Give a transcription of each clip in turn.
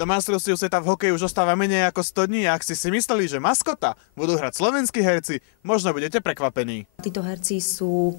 Do majstrovstiev sveta v hokeji už ostáva menej ako 100 dní a ak ste si mysleli, že maskota budú hrať slovenskí herci, možno budete prekvapení. Títo herci sú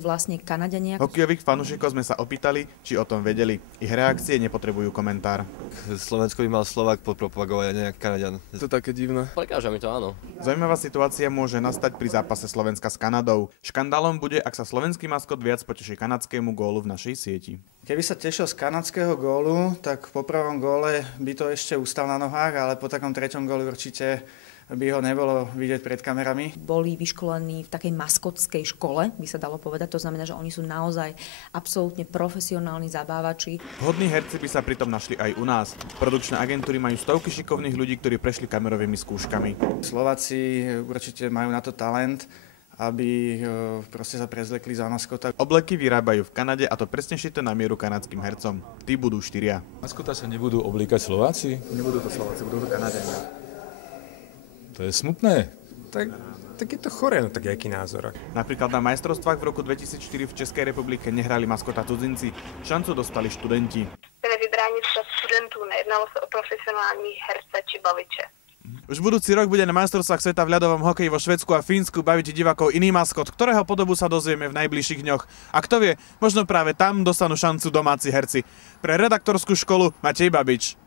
vlastne Kanaďania. Hokejových fanúšikov sme sa opýtali, či o tom vedeli. Ich reakcie nepotrebujú komentár. Slovensko by mal Slovák podpropagovať a nejak Kanaďan. To také divné. Prekáža mi to, áno. Zaujímavá situácia môže nastať pri zápase Slovenska s Kanadou. Škandálom bude, ak sa slovenský maskot viac poteší kanadskému gólu v našej sieti. Keby sa tešil z kanadského gólu, tak po prvom góle by to ešte ustal na nohách, ale po takom treťom góle určite by ho nebolo vidieť pred kamerami. Boli vyškolení v takej maskotskej škole, by sa dalo povedať. To znamená, že oni sú naozaj absolútne profesionálni zabávači. Vhodní herci by sa pritom našli aj u nás. Produkčné agentúry majú stovky šikovných ľudí, ktorí prešli kamerovými skúškami. Slováci určite majú na to talent, aby proste sa prezlekli za maskota. Obleky vyrábajú v Kanade a to presne šité na mieru kanadským hercom. Tí budú 4. Maskota sa nebudú oblíkať Slováci? Nebudú to Slováci, budú to Kanaďania. To je smutné. Tak je to choré, no tak jaký názor. Napríklad na majstrovstvách v roku 2004 v Českej republike nehrali maskota cudzinci. Šancu dostali študenti. Byli vybráni z studentů, nejednalo sa o profesionální herce či baviče. Už budúci rok bude na majstrovstvách sveta v ľadovom hokeji vo Švédsku a Fínsku baviť divákov iný maskot, ktorého podobu sa dozvieme v najbližších dňoch. A kto vie, možno práve tam dostanú šancu domáci herci. Pre redaktorskú školu Matej Babič.